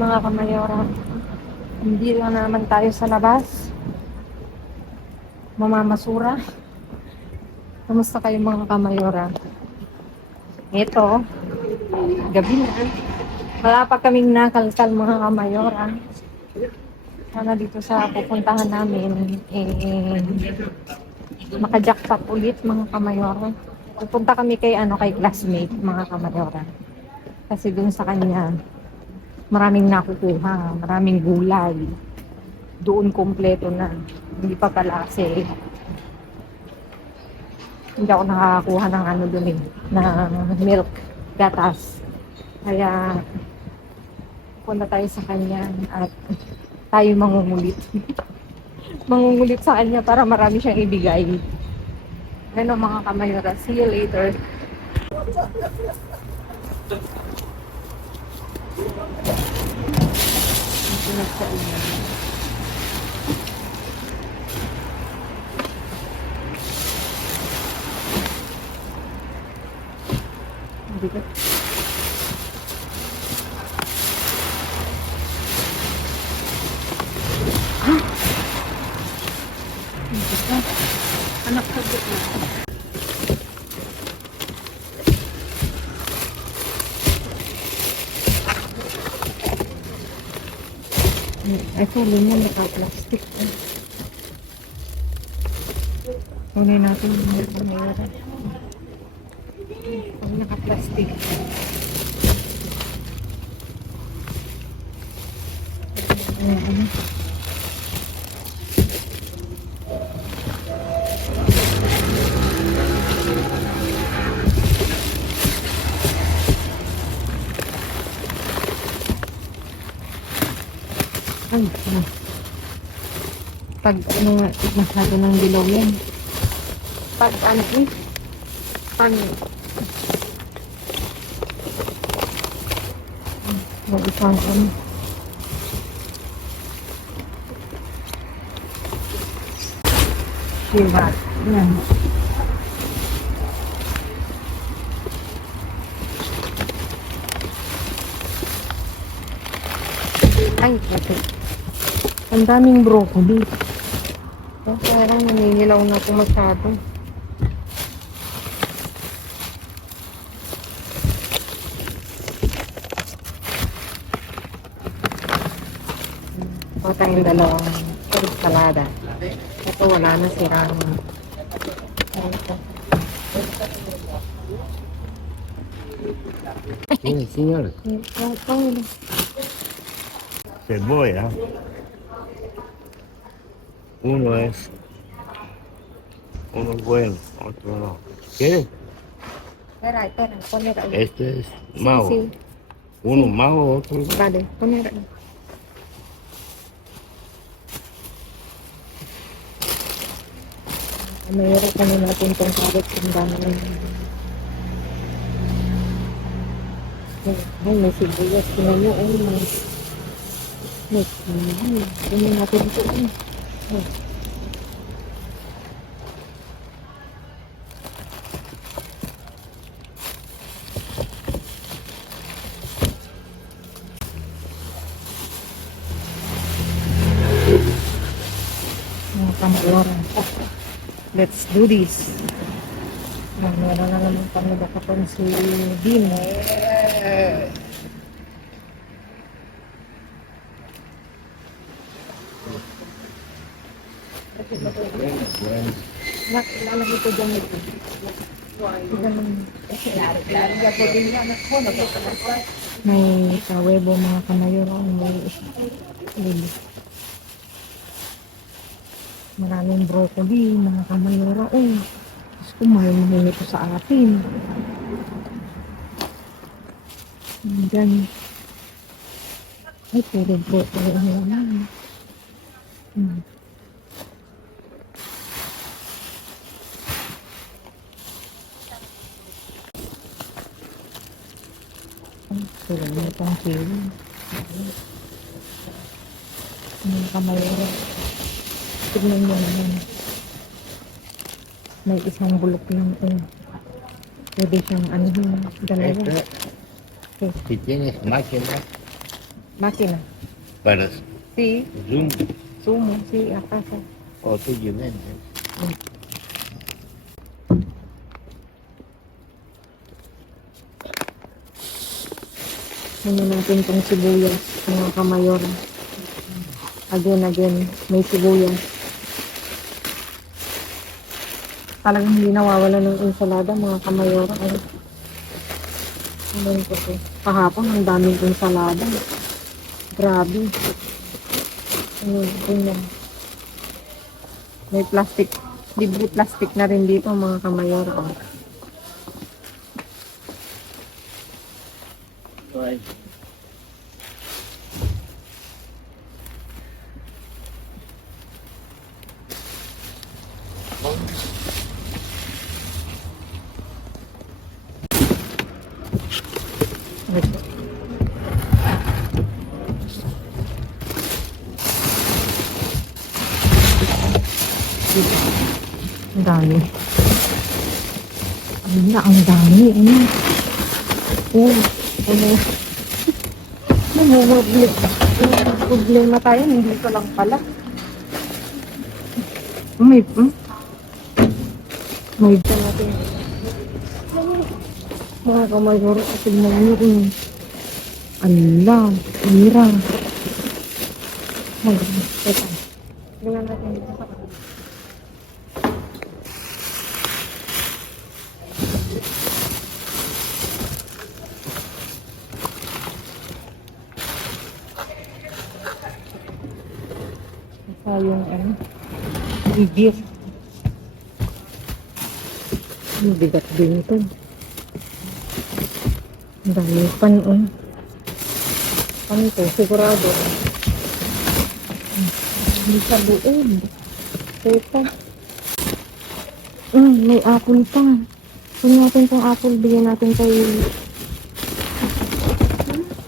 mga kamayora. Hindi lang naman tayo sa labas. Mamamasura. Kamusta kayo mga kamayora? Ito, gabi na. Wala pa kaming nakalkal mga kamayora. Sana dito sa pupuntahan namin, makajackpot ulit mga kamayora. Pupunta kami kay classmate mga kamayora. Kasi dun sa kanya, maraming nakukuha, maraming gulay. Doon kompleto na. Hindi pa pala kasi hindi ako nakakakuha ng doon na milk, gatas. Kaya punta tayo sa kanya at tayo mangungulit. Mangungulit sa kanya para marami siyang ibigay. Ano mga kamayora, see you later. Bigat. Anak ko na. Ito, lumo naka-plastic. Kunin natin yung mayroon. Ang naka-plastic. Ayan. Ay, pag masyado ng dilaw yan. Pag mag-isang diba? Yan. Ay, ito. Ang daming broccoli. Parang naninilaw na ito masyado. Ito tayong dalawang salada. Ito wala na sirang. Sí, señor. Cebolla. Uno es bueno, otro no. ¿Quieres? Espera, poner ahí. Este es mago. Sí. Uno mago, otro no. Vale, poner ahí. Mayroon kami natin itong karot kung dami. Ay, may sibuyas. Tingnan nyo, tingnan natin ito. Mga kamayora. Let's do this. Meron na naman kami nakapon si Dean. Lalagay ko dyan ito. May kawebo mga kamayora. May maraming broccoli, mga kamayora. Diyos ko, mahal ito sa atin. Diyan. Ay, puro broccoli ang laman. Puro na itong kilo. Mga kamayora. Tignan mo naman. May isang bulok lang ito. Pwede siyang dalawa. Si tienes máquina, Máquina. Para Sí, Zoom. sumo, sí, acaso. O tú lleven. Ano natin itong sibuyas, mga kamayor. Again, may sibuyas. Talagang hindi nawawala ng ensalada, mga kamayor. Ano ko to? Kahapon, ang daming ensalada. Grabe. Ano, ganyan. May plastic. Libre plastic na rin dito, mga kamayor. Oh. Right. Ang dami. Ang dami. Ano? Oh, ano? Problema tayo, hindi ko lang pala. May natin. Mga kamayor, tignan nyo kung ala, hira. Teka. Tignan natin dito sa kanila. Ito yung ano, bigis. Ang bigat din ito. Ang dami panon. Ano ito? Sigurado. Hindi sa loob. Teka. May apple pa. Kung natin itong apple, bigyan natin kay...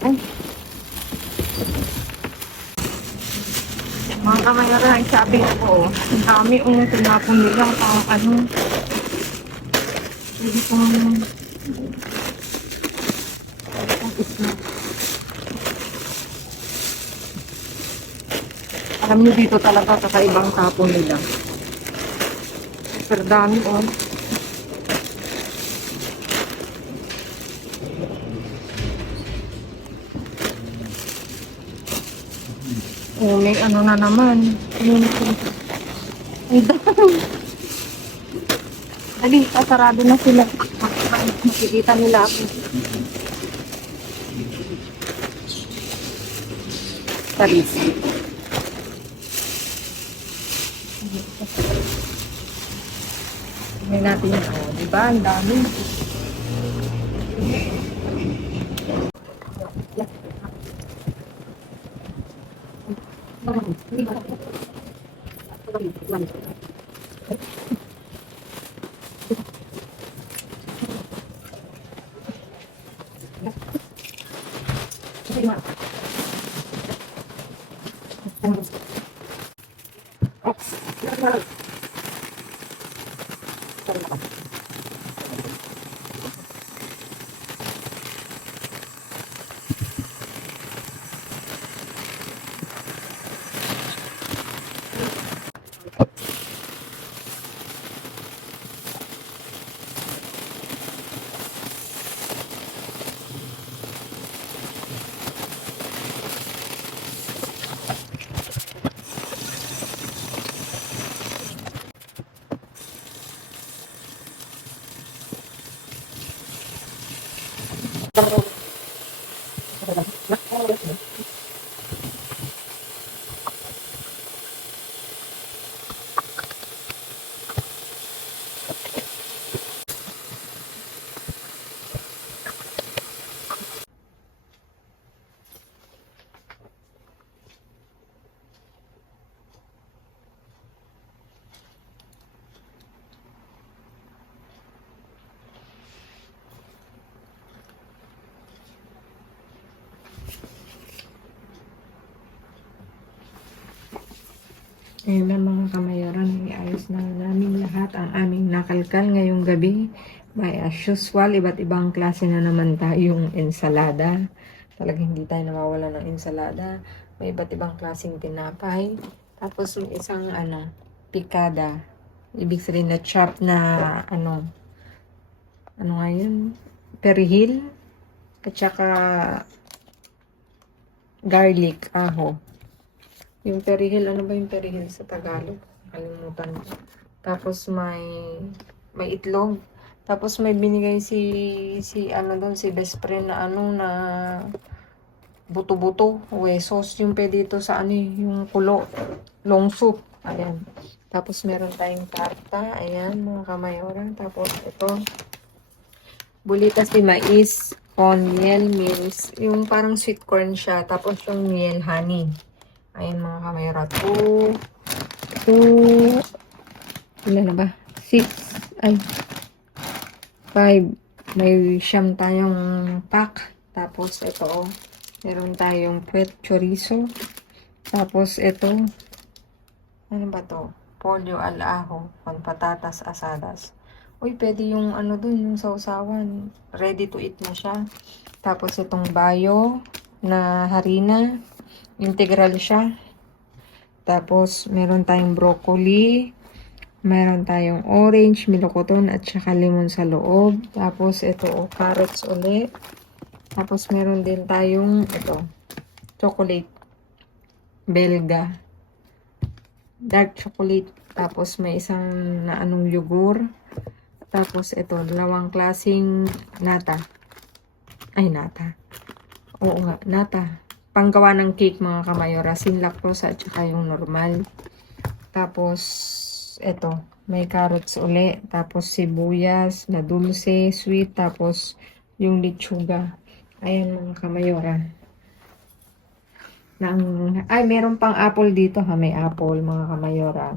Ay. Mga kamayara, sabi ko, ang dami tinapon nila. Ano. Pwede pong... Alam niyo dito talaga kakaibang tapon nila. Super dami may ano na naman. Ang dami. Dali, sarado na sila. Makikita nila ako. Taris. Tingnan natin yun. Diba? Ang dami. Ayun na mga kamayaran, iayos na namin lahat ang aming nakalkal ngayong gabi. May as usual, iba't ibang klase na naman tayong ensalada. Talagang hindi tayo nawawala ng ensalada. May iba't ibang klaseng tinapay. Tapos yung isang pikada. Ibig sabihin na chop na ano nga yun? Perihil. At saka garlic, aho. Yung perihil, ano ba yung perihil sa Tagalog? Kalimutan ko. Tapos may itlog. Tapos may binigay si best friend na na buto-buto, huesos, yung pwede ito sa yung kulo, long soup. Ayan. Tapos meron tayong tarta, ayan, mga kamayora. Tapos ito, bulitas de mais con miel meals, yung parang sweet corn siya. Tapos yung miel honey. Ayan, mga kamayora. Ilan na ba? 5. May siyam tayong pack. Tapos ito, meron tayong puwet chorizo. Tapos ito, ano ba to? Pollo al ajo con patatas asadas. Uy, pwede yung dun, yung sausawan. Ready to eat na siya. Tapos itong bayo na harina. Integral siya. Tapos meron tayong broccoli. Meron tayong orange, melokoton, at saka lemon sa loob. Tapos, ito, carrots ulit. Tapos, meron din tayong, chocolate. Belga. Dark chocolate. Tapos, may isang yogur. Tapos, ito, 2 klaseng nata. Ay, nata. Oo nga, nata. Panggawa ng cake, mga kamayora. Sin lactose at saka yung normal. Tapos, ito, may carrots uli, tapos sibuyas na dulce, sweet, tapos yung lechuga. Ayan, mga kamayora. Meron pang apple dito ha, may apple, mga kamayora.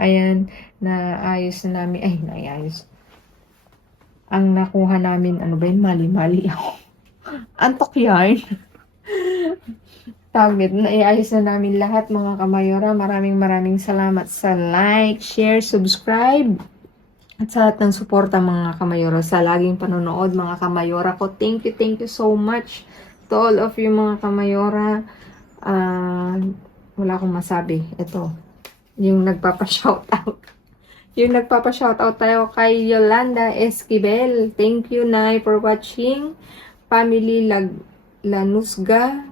Ayan, naayos na namin, naayos. Ang nakuha namin, mali-mali ako. Antok yan. Naiayos na namin lahat, mga kamayora. Maraming salamat sa like, share, subscribe, at sa lahat ng suporta, mga kamayora, sa laging panonood, mga kamayora ko. Thank you so much to all of you, mga kamayora. Wala akong masabi. Ito, yung nagpapa-shoutout. Yung nagpapa-shoutout tayo kay Yolanda Esquivel. Thank you, Nay, for watching. Family Lanusga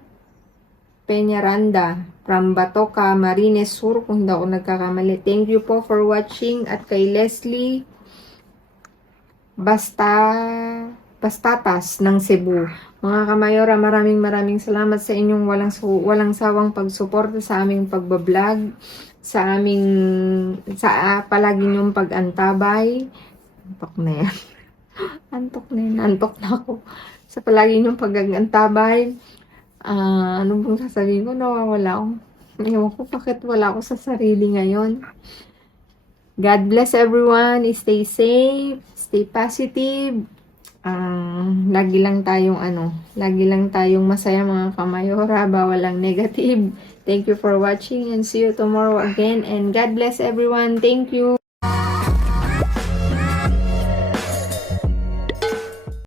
Peñaranda from Batoca, Marines Sur, kung hindi ako nagkakamali. Thank you po for watching. At kay Leslie Bastatas ng Cebu. Mga kamayora, maraming salamat sa inyong walang sawang pagsuporta sa aming pagbablog, sa palagi niyong pag-antabay. Antok na yan. Antok na ako. Sa palagi niyong pag-antabay. Ano bang sasabihin ko? Nawawala ako. Ewan ko bakit wala ako sa sarili ngayon. God bless everyone. Stay safe. Stay positive. Lagi lang tayong masaya, mga kamayora. Bawal lang negative. Thank you for watching and see you tomorrow again. And God bless everyone. Thank you.